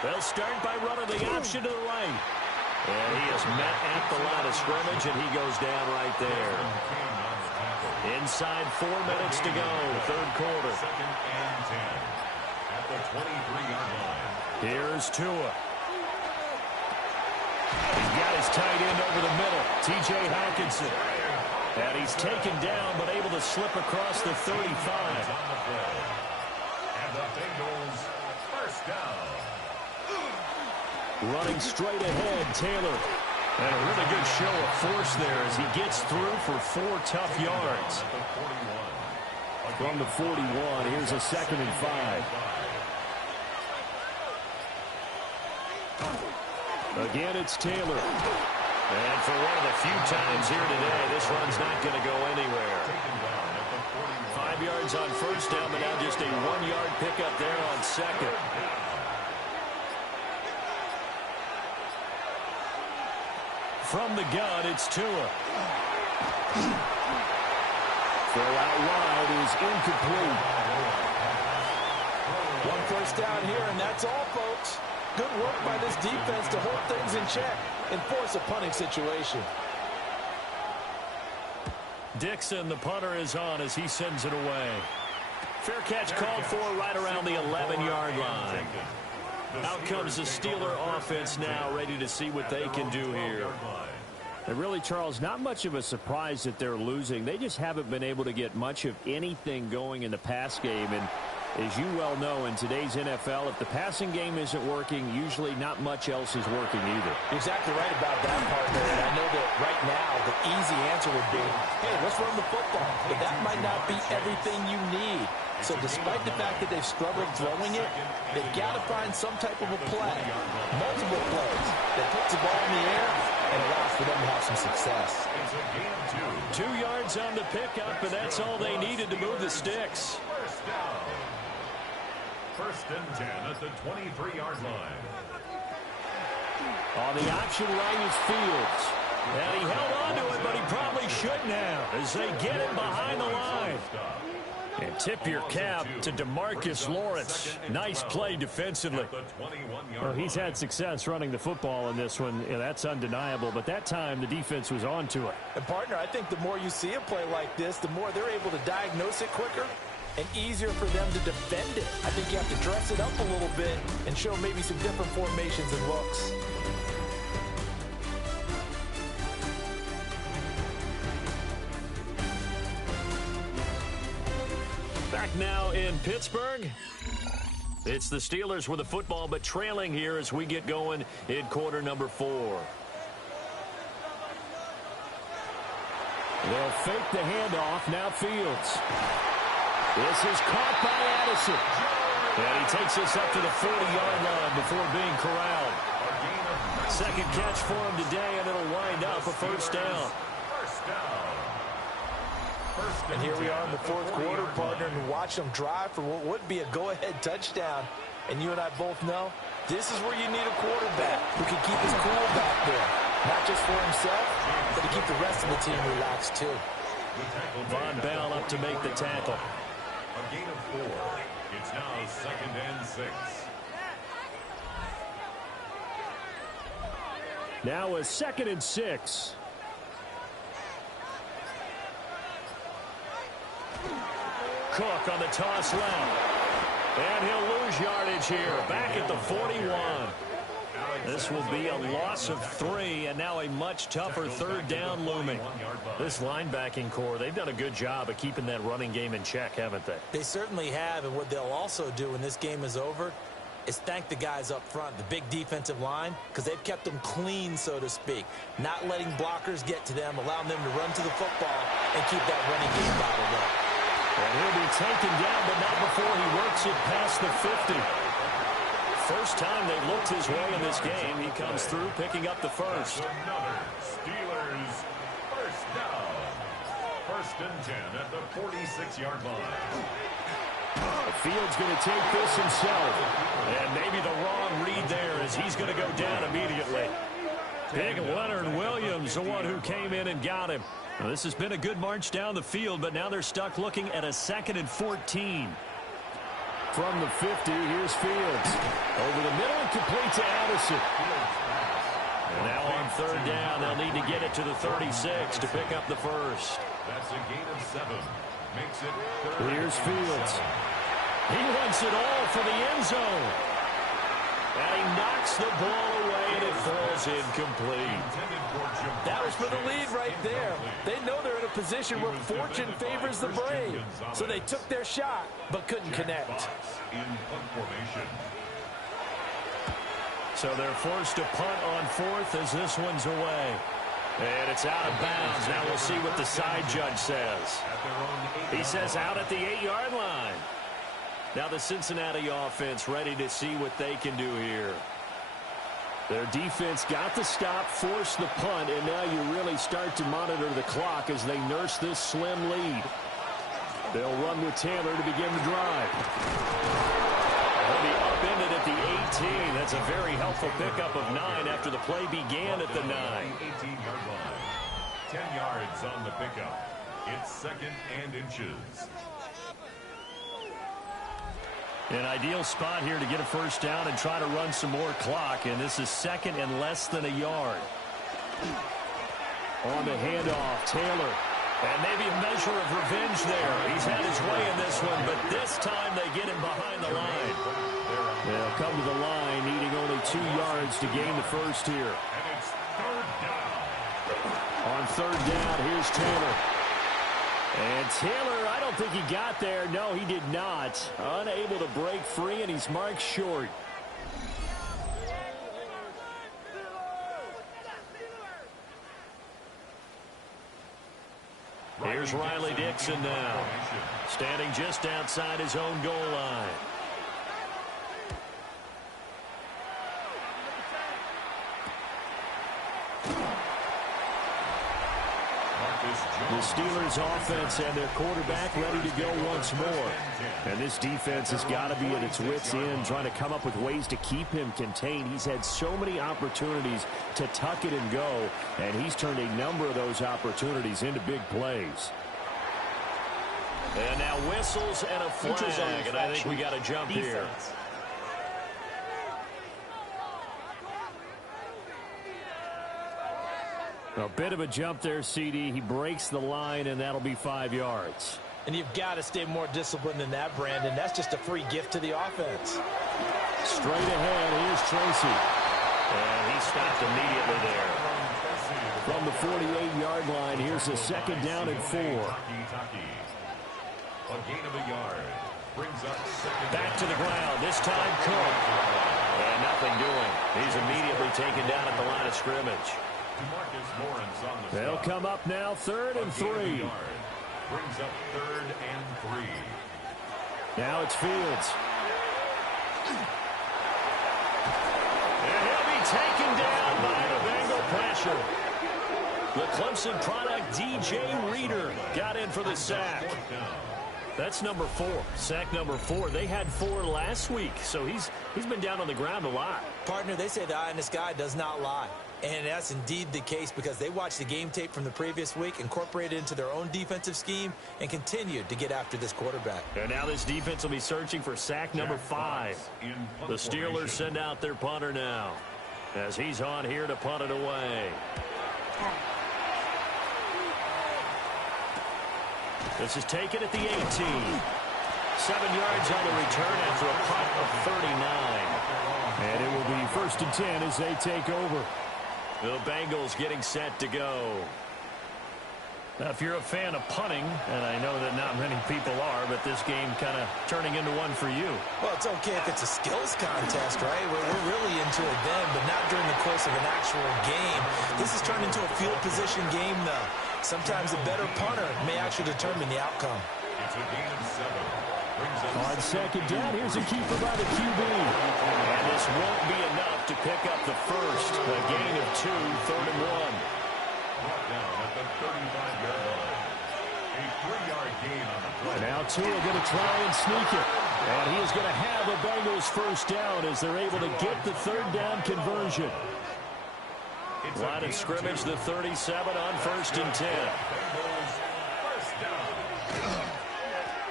They'll start by running the option to the right. And he is met at the line of scrimmage, and he goes down right there. Inside 4 minutes to go, 3rd quarter. At the 23-yard line. Here's Tua. He's got his tight end over the middle, T.J. Hawkinson. And he's taken down, but able to slip across the 35. And the Bengals, 1st down. Running straight ahead, Taylor. And a really good show of force there as he gets through for 4 tough yards. From the 41, here's a 2nd and 5. Again, it's Taylor. And for one of the few times here today, this run's not going to go anywhere. 5 yards on 1st down, but now just a 1-yard pickup there on 2nd. From the gun, it's Tua. Throw out wide is incomplete. 1 first down here, and that's all, folks. Good work by this defense to hold things in check and force a punting situation. Dixon, the punter, is on as he sends it away. Fair catch called for right around the 11-yard line. Out comes the Steeler offense now, ready to see what they can do here. And really, Charles, not much of a surprise that they're losing. They just haven't been able to get much of anything going in the pass game. And as you well know, in today's NFL, if the passing game isn't working, usually not much else is working either. You're exactly right about that, partner. And I know that right now the easy answer would be, hey, let's run the football. But that might not be everything you need. So despite the fact that they've struggled throwing it, they've got to find some type of a play, multiple plays, that puts the ball in the air and allows for them to have some success. 2 yards on the pickup, and that's all they needed to move the sticks. 1st and 10 at the 23-yard line. On the option right is Fields. And he held on to it, but he probably shouldn't have as they get him behind the line. And tip your cap to DeMarcus Lawrence. Nice play defensively. Well, he's had success running the football in this one. Yeah, that's undeniable. But that time, the defense was on to it. And, partner, I think the more you see a play like this, the more they're able to diagnose it quicker and easier for them to defend it. I think you have to dress it up a little bit and show maybe some different formations and looks. Back now in Pittsburgh. It's the Steelers with the football, but trailing here as we get going in quarter number 4. They'll fake the handoff. Now Fields. This is caught by Addison. And he takes this up to the 40-yard line before being corralled. Second catch for him today, and it'll wind up a first down. And here we are in the fourth quarter, partner, and watch them drive for what would be a go-ahead touchdown. And you and I both know this is where you need a quarterback who can keep his cool back there. Not just for himself, but to keep the rest of the team relaxed, too. Von Bell up to make the tackle. A gain of 4. It's now 2nd and 6. Now a 2nd and 6. Cook on the toss left. And he'll lose yardage here. Back at the 41. This will be a loss of 3, and now a much tougher third down looming. This linebacking core, they've done a good job of keeping that running game in check, haven't they? They certainly have, and what they'll also do when this game is over is thank the guys up front, the big defensive line, because they've kept them clean, so to speak. Not letting blockers get to them, allowing them to run to the football and keep that running game bottled up. And he'll be taken down, but not before he works it past the 50. First time they looked his way in this game, he comes through picking up the first. Another Steelers first down. 1st and 10 at the 46-yard line. Fields going to take this himself. And maybe the wrong read there as he's going to go down immediately. Big Leonard Williams, the one who came in and got him. Now, this has been a good march down the field, but now they're stuck looking at a 2nd and 14. From the 50, here's Fields. Over the middle and complete to Addison. And now on 3rd down, they'll need to get it to the 36 to pick up the first. That's a gain of 7. Makes it 3rd. Here's Fields. He wants it all for the end zone. And he knocks the ball away, and it falls incomplete. That was for the lead right there. They know they're in a position where fortune favors the brave. So they took their shot, but couldn't connect. In punt formation. So they're forced to punt on 4th as this one's away. And it's out of bounds. Now we'll see what the side judge says. He says out at the 8-yard line. Now the Cincinnati offense ready to see what they can do here. Their defense got the stop, forced the punt, and now you really start to monitor the clock as they nurse this slim lead. They'll run with Taylor to begin the drive. They'll be upended at the 18. That's a very helpful pickup of 9 after the play began at the 9. 18-yard line. 10 yards on the pickup. It's 2nd and inches. An ideal spot here to get a first down and try to run some more clock, and this is 2nd and less than a yard. On the handoff, Taylor. And maybe a measure of revenge there. He's had his way in this one, but this time they get him behind the line. They'll come to the line, needing only 2 yards to gain the first here. And it's 3rd down. On 3rd down, here's Taylor. And Taylor, I don't think he got there. No, he did not. Unable to break free, and he's marked short. Here's Riley Dixon now, standing just outside his own goal line. The Steelers offense and their quarterback ready to go once more. And this defense has got to be at its wits' end, trying to come up with ways to keep him contained. He's had so many opportunities to tuck it and go, and he's turned a number of those opportunities into big plays. And now whistles and a flag, and I think we got a jump here. A bit of a jump there, CD. He breaks the line, and that'll be 5 yards. And you've got to stay more disciplined than that, Brandon. That's just a free gift to the offense. Straight ahead, here's Tracy. And he stopped immediately there. From the 48-yard line, here's a 2nd down and 4. A gain of a yard. Brings up second. Back to the ground. This time, Cook. And nothing doing. He's immediately taken down at the line of scrimmage. They'll come up now, 3rd and 3. Brings up 3rd and 3. Now it's Fields. And he'll be taken down by the Bengal pressure. The Clemson product, DJ Reader, got in for the sack. That's number 4. Sack number 4. They had 4 last week, so he's been down on the ground a lot. Partner, they say the eye in the sky does not lie. And that's indeed the case because they watched the game tape from the previous week, incorporated it into their own defensive scheme, and continued to get after this quarterback. And now this defense will be searching for sack number 5. The Steelers send out their punter now as he's on here to punt it away. This is taken at the 18. 7 yards on the return after a punt of 39. And it will be 1st and 10 as they take over. The Bengals getting set to go. Now, if you're a fan of punting, and I know that not many people are, but this game kind of turning into one for you. Well, it's okay if it's a skills contest, right? We're really into it then, but not during the course of an actual game. This is turned into a field position game, though. Sometimes a better punter may actually determine the outcome. It's a gain of 7. On 2nd down, here's a keeper by the QB. And this won't be enough to pick up the first. A gain of 2, 3rd and 1. Brought down at the 35-yard line. A 3-yard gain on the play. Now Tua going to try and sneak it. And he is going to have the Bengals first down as they're able to get the 3rd down conversion. Line of scrimmage, the 37 on 1st and 10.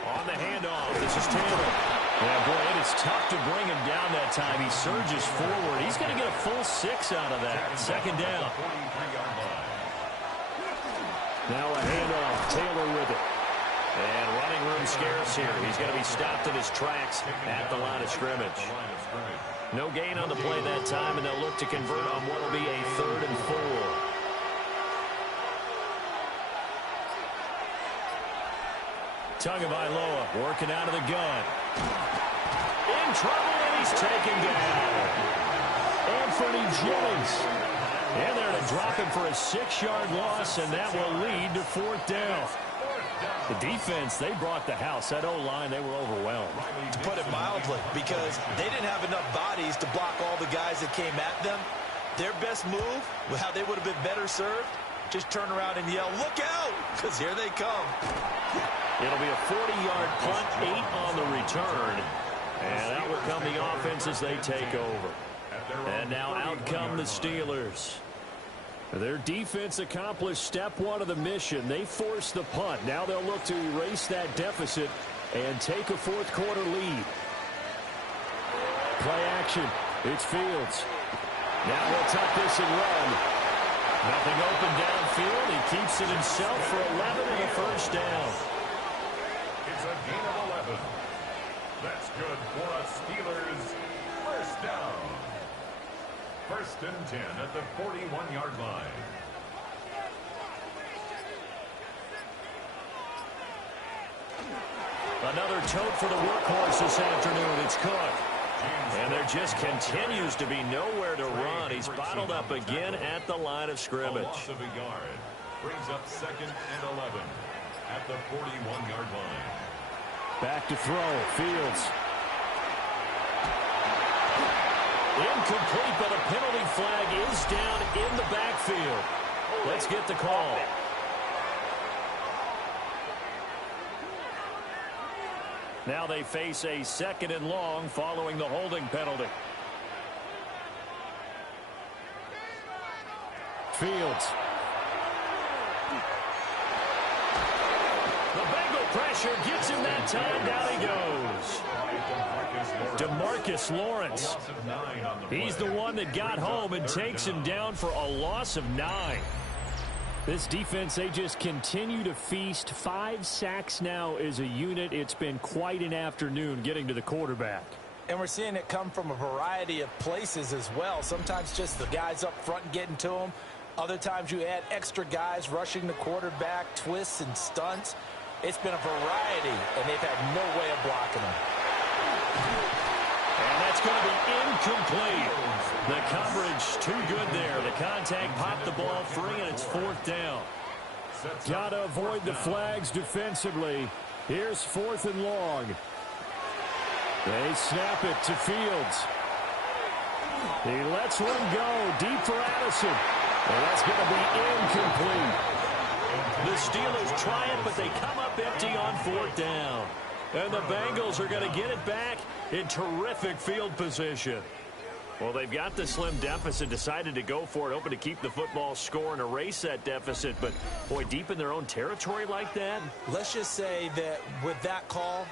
On the handoff, this is Taylor. Yeah, boy, it is tough to bring him down that time. He surges forward. He's going to get a full 6 out of that. 2nd down. Now a handoff, Taylor with it. And running room scarce here. He's going to be stopped in his tracks at the line of scrimmage. No gain on the play that time, and they'll look to convert on what will be a 3rd and 4. Tagovailoa working out of the gun. In trouble, and he's taken down. Anthony Jennings in there to drop him for a 6-yard loss, and that will lead to 4th down. The defense, they brought the house. That O-line, they were overwhelmed. To put it mildly, because they didn't have enough bodies to block all the guys that came at them. Their best move, how they would have been better served, just turn around and yell, "Look out!" because here they come. It'll be a 40-yard punt, 8 on the return. And out will come the offense as they take over. And now out come the Steelers. Their defense accomplished step 1 of the mission. They forced the punt. Now they'll look to erase that deficit and take a 4th quarter lead. Play action. It's Fields. Now he'll tuck this and run. Nothing open downfield. He keeps it himself for 11 and a 1st down. It's a gain of 11. That's good for a Steelers 1st down. 1st and 10 at the 41-yard line. Another tote for the workhorse this afternoon. It's Cook. And there just continues to be nowhere to run. He's bottled up again at the line of scrimmage. A loss of a yard. Brings up 2nd and 11 at the 41-yard line. Back to throw. Fields. Incomplete, but a penalty flag is down in the backfield. Let's get the call. Now they face a 2nd and long following the holding penalty. Fields. The Bengal pressure gets him that time. Down he goes. DeMarcus Lawrence. He's the one that got home and takes him down for a loss of 9. This defense, they just continue to feast. 5 sacks now as a unit. It's been quite an afternoon getting to the quarterback. And we're seeing it come from a variety of places as well. Sometimes just the guys up front getting to him. Other times you add extra guys rushing the quarterback, twists and stunts. It's been a variety, and they've had no way of blocking them. And that's going to be incomplete. The coverage too good there. The contact popped the ball free, and it's 4th down. Got to avoid the flags defensively. Here's 4th and long. They snap it to Fields. He lets one go deep for Addison. And that's going to be incomplete. The Steelers try it, but they come up empty on 4th down. And the Bengals are going to get it back in terrific field position. Well, they've got the slim deficit, decided to go for it, hoping to keep the football score and erase that deficit. But, boy, deep in their own territory like that. Let's just say that with that call,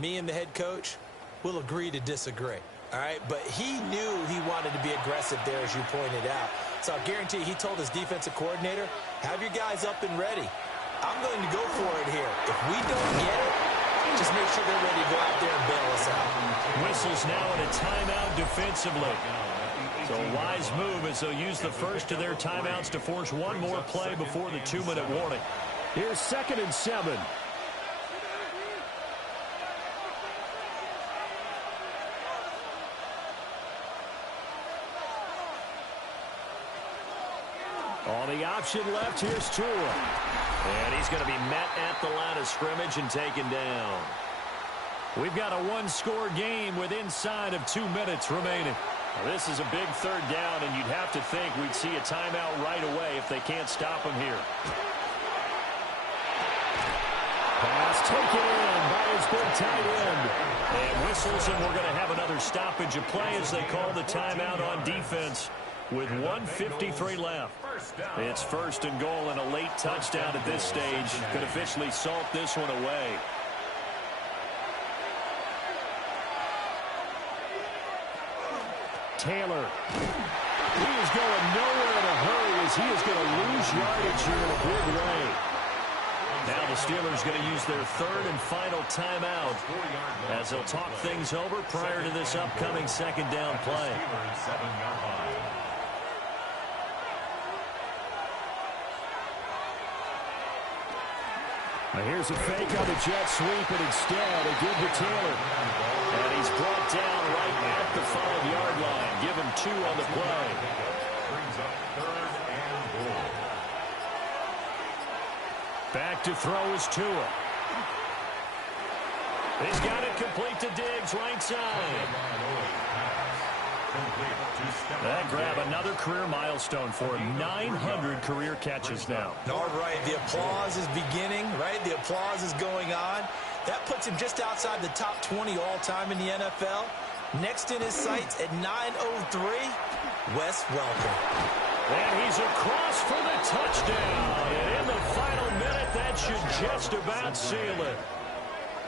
me and the head coach will agree to disagree. All right, but he knew he wanted to be aggressive there, as you pointed out. So I guarantee you, he told his defensive coordinator, have your guys up and ready. I'm going to go for it here. If we don't get it, just make sure they're ready to go out there and bail us out. Whistles now in a timeout defensively. So a wise move as they'll use the first of their timeouts to force one more play before the 2-minute warning. Here's 2nd and 7. On the option left, here's Tua. And he's going to be met at the line of scrimmage and taken down. We've got a one-score game with inside of 2 minutes remaining. Now, this is a big 3rd down, and you'd have to think we'd see a timeout right away if they can't stop him here. Pass taken in by his big tight end. And whistles, and we're going to have another stoppage of play as they call the timeout on defense with 1:53 left. It's 1st and goal, and a late touchdown at this stage could officially salt this one away. Taylor. He is going nowhere in a hurry as he is going to lose yardage here in a big way. Now the Steelers going to use their 3rd and final timeout as they'll talk things over prior to this upcoming 2nd down play. Now here's a fake on the jet sweep, and instead a give to Taylor. And he's brought down right at the 5-yard line. Give him 2 on the play. Brings up 3rd and goal. Back to throw is Tua. He's got it complete to Diggs, right side. That grab another career milestone for him. 900 career catches now. All right, the applause is beginning, right? The applause is going on. That puts him just outside the top 20 all-time in the NFL. Next in his sights at 903, Wes Welker. And he's across for the touchdown. And in the final minute, that should just about seal it.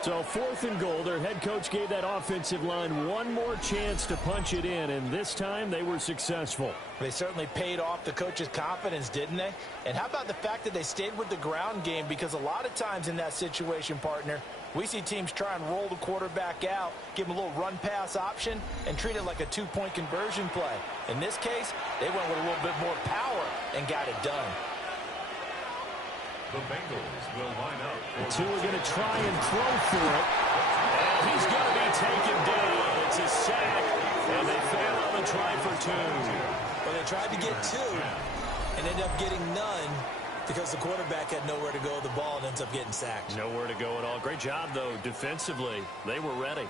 So 4th and goal, their head coach gave that offensive line one more chance to punch it in, and this time they were successful. They certainly paid off the coach's confidence, didn't they? And how about the fact that they stayed with the ground game? Because a lot of times in that situation, partner, we see teams try and roll the quarterback out, give him a little run-pass option, and treat it like a 2-point conversion play. In this case, they went with a little bit more power and got it done. The Bengals will line up. The two are going to try and throw for it. And he's going to be taken down. It's a sack, and they fail on the try for 2. Well, they tried to get 2 and ended up getting none because the quarterback had nowhere to go with the ball and ends up getting sacked. Nowhere to go at all. Great job, though, defensively. They were ready.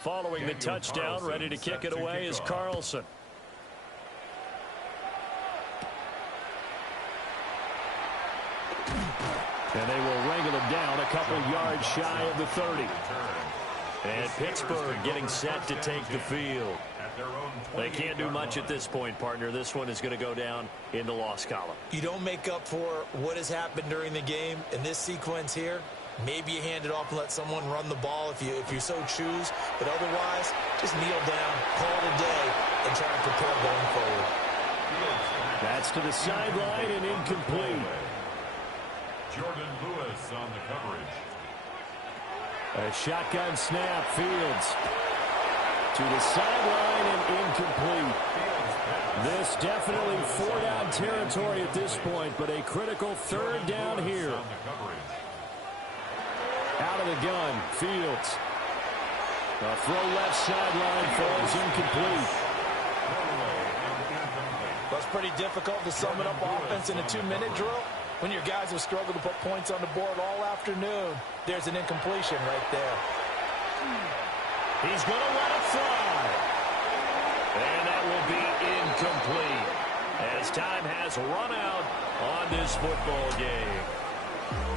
Following the touchdown, ready to kick it away is Carlson. And they will wrangle him down a couple yards shy of the 30. And Pittsburgh getting set to take the field. They can't do much at this point, partner. This one is going to go down in the loss column. You don't make up for what has happened during the game in this sequence here. Maybe you hand it off and let someone run the ball if you so choose. But otherwise, just kneel down, call it a day, and try and prepare going forward. That's to the sideline and incomplete. Jordan Lewis on the coverage. A shotgun snap, Fields. To the sideline and incomplete. This definitely four-down territory at this point, but a critical third down here. Out of the gun, Fields. A throw left sideline falls incomplete. Well, it's pretty difficult to sum it up offense in a 2-minute drill when your guys have struggled to put points on the board all afternoon. There's an incompletion right there. He's going to let it fly. And that will be incomplete as time has run out on this football game.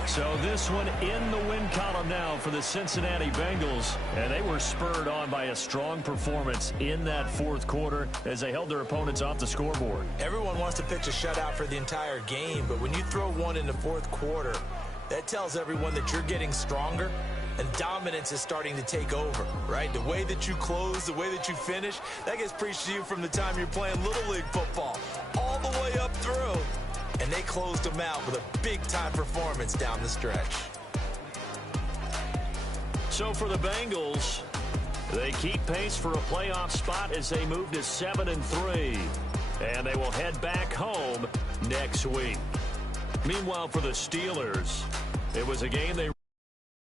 So this one in the win column now for the Cincinnati Bengals. And they were spurred on by a strong performance in that fourth quarter as they held their opponents off the scoreboard. Everyone wants to pitch a shutout for the entire game, but when you throw one in the fourth quarter, that tells everyone that you're getting stronger and dominance is starting to take over, right? The way that you close, the way that you finish, that gets preached to you from the time you're playing Little League football all the way up through. And they closed them out with a big-time performance down the stretch. So for the Bengals, they keep pace for a playoff spot as they move to 7-3. And they will head back home next week. Meanwhile, for the Steelers, it was a game they